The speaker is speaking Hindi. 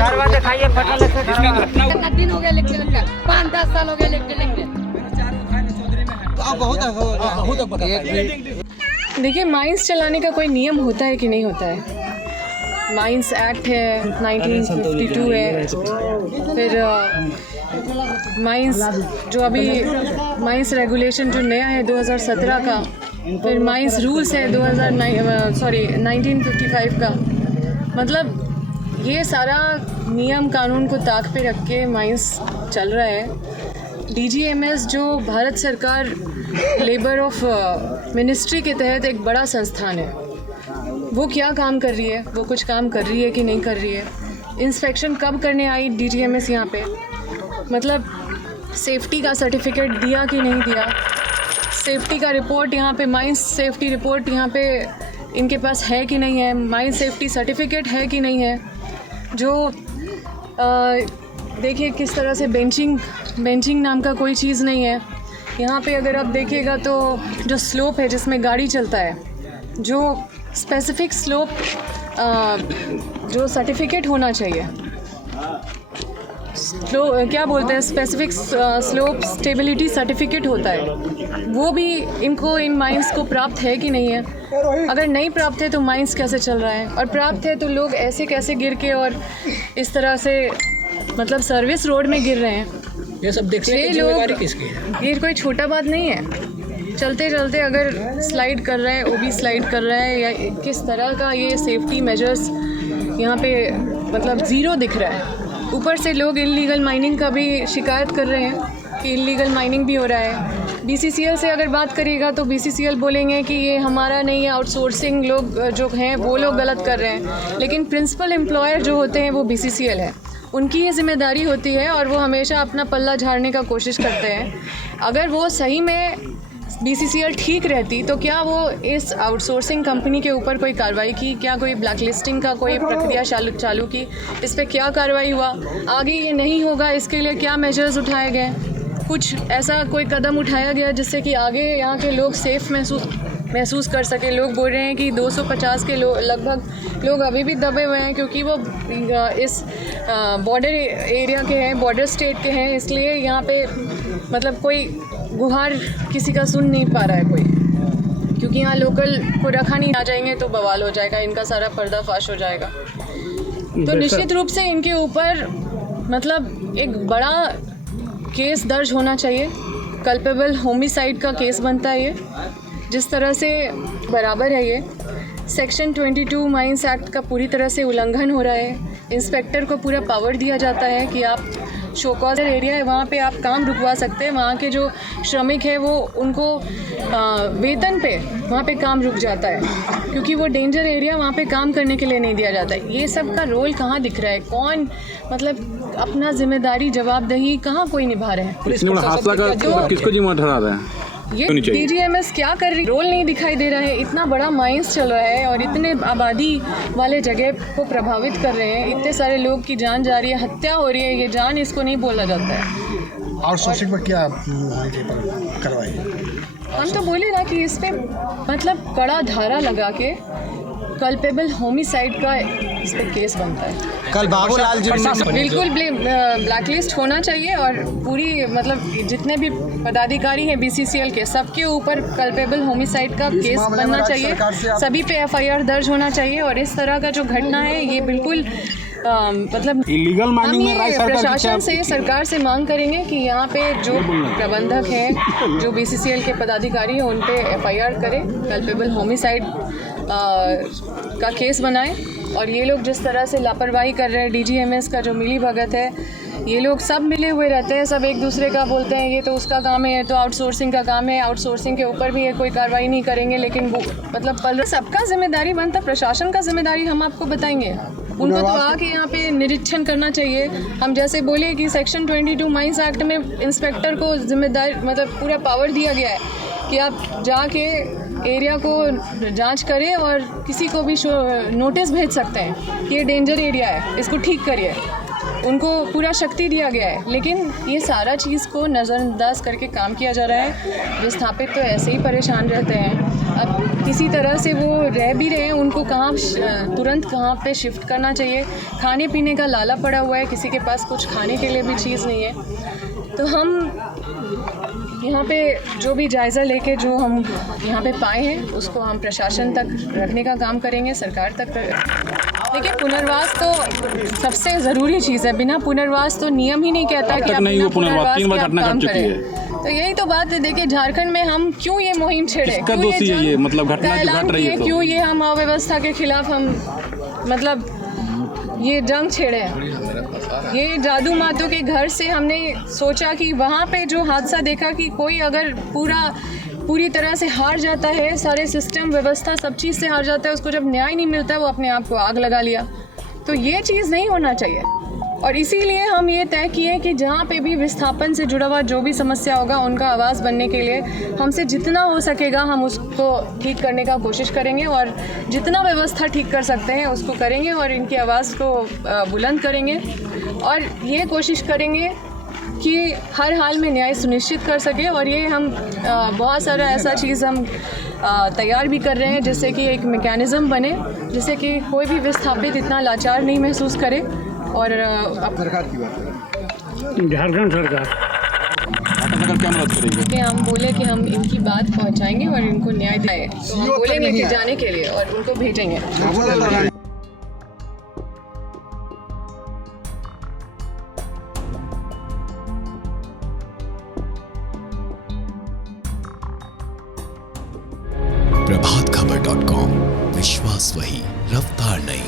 दरवाजे खाइए फटल कितना दिन हो गया लिखते लिखते 5-10 साल हो गए लिखते देखिए, माइंस चलाने का कोई नियम होता है कि नहीं होता है। माइंस एक्ट है 1952 है, फिर माइंस जो अभी माइंस रेगुलेशन जो नया है 2017 का, फिर माइंस रूल्स है 1955 का। मतलब ये सारा नियम कानून को ताक पे रख के माइंस चल रहा है। DGMS जो भारत सरकार लेबर ऑफ मिनिस्ट्री के तहत एक बड़ा संस्थान है, वो क्या काम कर रही है, वो कुछ काम कर रही है कि नहीं कर रही है। इंस्पेक्शन कब करने आई DGMS यहाँ पे, मतलब सेफ्टी का सर्टिफिकेट दिया कि नहीं दिया, सेफ्टी का रिपोर्ट यहाँ पे, माइंस सेफ्टी रिपोर्ट यहाँ पे इनके पास है कि नहीं है, माइंस सेफ्टी सर्टिफिकेट है कि नहीं है। जो देखिए किस तरह से बेंचिंग नाम का कोई चीज़ नहीं है यहाँ पे। अगर आप देखिएगा तो जो स्लोप है जिसमें गाड़ी चलता है, जो स्पेसिफिक स्लोप जो सर्टिफिकेट होना चाहिए, क्या बोलते हैं, स्पेसिफिक स्लोप स्टेबिलिटी सर्टिफिकेट होता है, वो भी इनको इन माइंस को प्राप्त है कि नहीं है। अगर नहीं प्राप्त है तो माइंस कैसे चल रहा है, और प्राप्त है तो लोग ऐसे कैसे गिर के और इस तरह से मतलब सर्विस रोड में गिर रहे हैं। ये सब देखने की जिम्मेदारी किसकी है? ये कोई छोटा बात नहीं है। चलते चलते अगर स्लाइड कर रहा है, वो भी स्लाइड कर रहा है, या किस तरह का ये सेफ्टी मेजर्स यहाँ पे मतलब ज़ीरो दिख रहा है। ऊपर से लोग इल्लीगल माइनिंग का भी शिकायत कर रहे हैं कि इल्लीगल माइनिंग भी हो रहा है। BCCL से अगर बात करिएगा तो BCCL बोलेंगे कि ये हमारा नहीं है, आउटसोर्सिंग लोग जो हैं वो लोग गलत कर रहे हैं। लेकिन प्रिंसिपल एम्प्लॉयर जो होते हैं वो BCCL है, उनकी ये जिम्मेदारी होती है और वो हमेशा अपना पल्ला झाड़ने का कोशिश करते हैं। अगर वो सही में BCCL ठीक रहती तो क्या वो इस आउटसोर्सिंग कंपनी के ऊपर कोई कार्रवाई की, क्या कोई ब्लैक लिस्टिंग का कोई प्रक्रिया चालू की, इस पर क्या कार्रवाई हुआ, आगे ये नहीं होगा इसके लिए क्या मेजर्स उठाए गए, कुछ ऐसा कोई कदम उठाया गया जिससे कि आगे यहाँ के लोग सेफ़ महसूस कर सके। लोग बोल रहे हैं कि 250 के लगभग लोग अभी भी दबे हुए हैं क्योंकि वो इस बॉर्डर एरिया के हैं, बॉर्डर स्टेट के हैं, इसलिए यहाँ पे मतलब कोई गुहार किसी का सुन नहीं पा रहा है कोई, क्योंकि यहाँ लोकल को रखा नहीं आ जाएंगे तो बवाल हो जाएगा, इनका सारा पर्दाफाश हो जाएगा। तो निश्चित रूप से इनके ऊपर मतलब एक बड़ा केस दर्ज होना चाहिए। कल्पेबल होमिसाइड का केस बनता है ये, जिस तरह से बराबर है ये। सेक्शन 22 माइंस एक्ट का पूरी तरह से उल्लंघन हो रहा है। इंस्पेक्टर को पूरा पावर दिया जाता है कि आप शो कॉज एरिया है वहाँ पे आप काम रुकवा सकते हैं, वहाँ के जो श्रमिक है वो उनको वेतन पे वहाँ पे काम रुक जाता है, क्योंकि वो डेंजर एरिया वहाँ पे काम करने के लिए नहीं दिया जाता है। ये सब का रोल कहाँ दिख रहा है, कौन मतलब अपना जिम्मेदारी जवाबदेही कहाँ कोई निभा रहे हैं। किसको जिम्मेदार ठहरा रहे हैं? ये DGMS क्या कर रही, रोल नहीं दिखाई दे रहा है। इतना बड़ा माइंस चल रहा है और इतने आबादी वाले जगह को प्रभावित कर रहे हैं, इतने सारे लोग की जान जा रही है, हत्या हो रही है, ये जान इसको नहीं बोला जाता है। आउटसोर्सिंग पर क्या करवाई? हम तो बोले ना कि इस पे मतलब कड़ा धारा लगा के कल्पेबल होमिसाइड का इस पे केस बनता है। कल बाबूलाल जी बिल्कुल ब्लैकलिस्ट होना चाहिए और पूरी मतलब जितने भी पदाधिकारी हैं BCCL के, सबके ऊपर कल्पेबल होमिसाइड का केस बनना चाहिए, सभी पे FIR दर्ज होना चाहिए। और इस तरह का जो घटना है ये बिल्कुल मतलब इलीगल माइनिंग में राज्य प्रशासन से, सरकार से मांग करेंगे कि यहाँ पे जो प्रबंधक हैं, जो BCCL के पदाधिकारी हैं, उन पे FIR करें, कल्पेबल होमिसाइड का केस बनाएं। और ये लोग जिस तरह से लापरवाही कर रहे हैं, DGMS का जो मिली भगत है, ये लोग सब मिले हुए रहते हैं, सब एक दूसरे का बोलते हैं ये तो उसका काम है, ये तो आउटसोर्सिंग का काम है, आउटसोर्सिंग के ऊपर भी ये कोई कार्रवाई नहीं करेंगे। लेकिन वो मतलब सबका जिम्मेदारी बनता, प्रशासन का जिम्मेदारी हम आपको बताएंगे। उनको तो आके यहाँ पे निरीक्षण करना चाहिए। हम जैसे बोले कि सेक्शन 22 माइंस एक्ट में इंस्पेक्टर को जिम्मेदारी मतलब पूरा पावर दिया गया है कि आप जाके एरिया को जांच करें और किसी को भी नोटिस भेज सकते हैं कि ये डेंजर एरिया है, इसको ठीक करिए। उनको पूरा शक्ति दिया गया है, लेकिन ये सारा चीज़ को नज़रअंदाज करके काम किया जा रहा है। विस्थापित तो ऐसे ही परेशान रहते हैं। अब किसी तरह से वो रह भी रहे हैं, उनको तुरंत कहाँ पे शिफ्ट करना चाहिए। खाने पीने का लाला पड़ा हुआ है, किसी के पास कुछ खाने के लिए भी चीज़ नहीं है। तो हम यहाँ पे जो भी जायज़ा लेके जो हम यहाँ पे पाए हैं उसको हम प्रशासन तक रखने का काम करेंगे, सरकार तक। देखिए, पुनर्वास तो सबसे ज़रूरी चीज़ है। बिना पुनर्वास तो नियम ही नहीं कहता कि आप बिना पुनर्वास के आप काम करें। तो यही तो बात है। देखिए, झारखंड में हम क्यों ये मुहिम छेड़े, किसका दोषी है ये, मतलब घटना जो घट रही है तो? क्यों ये हम अव्यवस्था के खिलाफ हम मतलब ये जंग छेड़े हैं। ये जादू मातों के घर से हमने सोचा कि वहाँ पे जो हादसा देखा कि कोई अगर पूरी तरह से हार जाता है, सारे सिस्टम व्यवस्था सब चीज़ से हार जाता है, उसको जब न्याय नहीं मिलता है वो अपने आप को आग लगा लिया। तो ये चीज़ नहीं होना चाहिए। और इसीलिए हम ये तय किए कि जहाँ पे भी विस्थापन से जुड़ा हुआ जो भी समस्या होगा उनका आवाज़ बनने के लिए हमसे जितना हो सकेगा हम उसको ठीक करने का कोशिश करेंगे, और जितना व्यवस्था ठीक कर सकते हैं उसको करेंगे और इनकी आवाज़ को बुलंद करेंगे, और ये कोशिश करेंगे कि हर हाल में न्याय सुनिश्चित कर सके। और ये हम बहुत सारा ऐसा चीज़ हम तैयार भी कर रहे हैं जिससे कि एक मैकेनिज़्म बने, जिससे कि कोई भी विस्थापित इतना लाचार नहीं महसूस करे। और सरकार की बात करें, झारखंड सरकार क्या मदद करेगी? कि हम बोले कि हम इनकी बात पहुंचाएंगे और इनको न्याय दिलाएं, तो हम बोलेंगे कि जाने के लिए और उनको भेजेंगे। प्रभातखबर.com, विश्वास वही, रफ्तार नहीं।